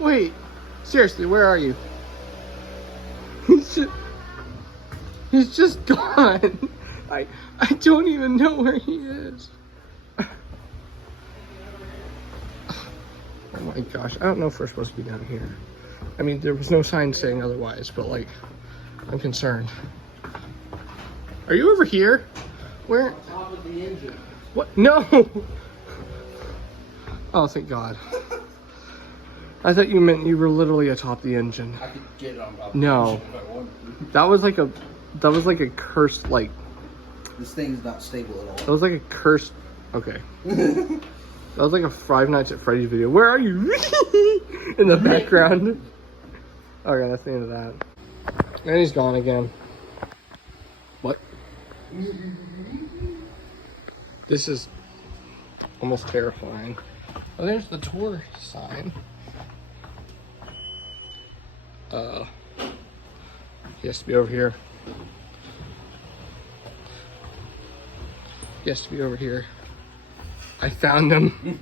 Wait, seriously, where are you? He's just gone. I don't even know where he is. Oh my gosh, I don't know if we're supposed to be down here. I mean, there was no sign saying otherwise, but like, I'm concerned. Are you over here? Where? On top of the engine. What? No! Oh, thank God. I thought you meant you were literally atop the engine. I could get it on top of No. the engine if I wanted to. That was like a cursed, like... This thing's not stable at all. That was like a cursed... Okay. That was like a Five Nights at Freddy's video. Where are you? In the background. Okay, that's the end of that. And he's gone again. What? This is almost terrifying. Oh, there's the tour sign. He has to be over here. He has to be over here. I found him.